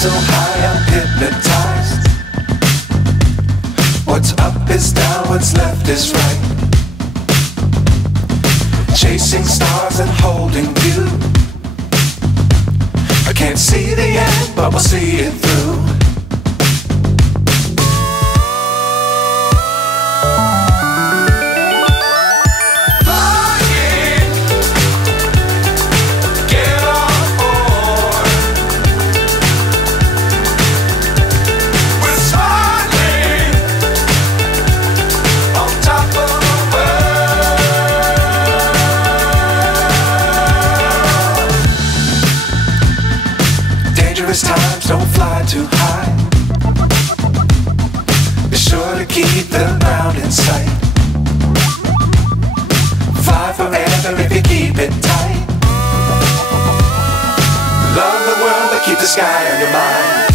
so high I'm hypnotized. What's up is down, what's left is right. Chasing stars and holding you. I can't see the end, but we'll see it through. Dangerous times, don't fly too high. Be sure to keep the ground in sight. Fly forever if you keep it tight. Love the world, but keep the sky on your mind.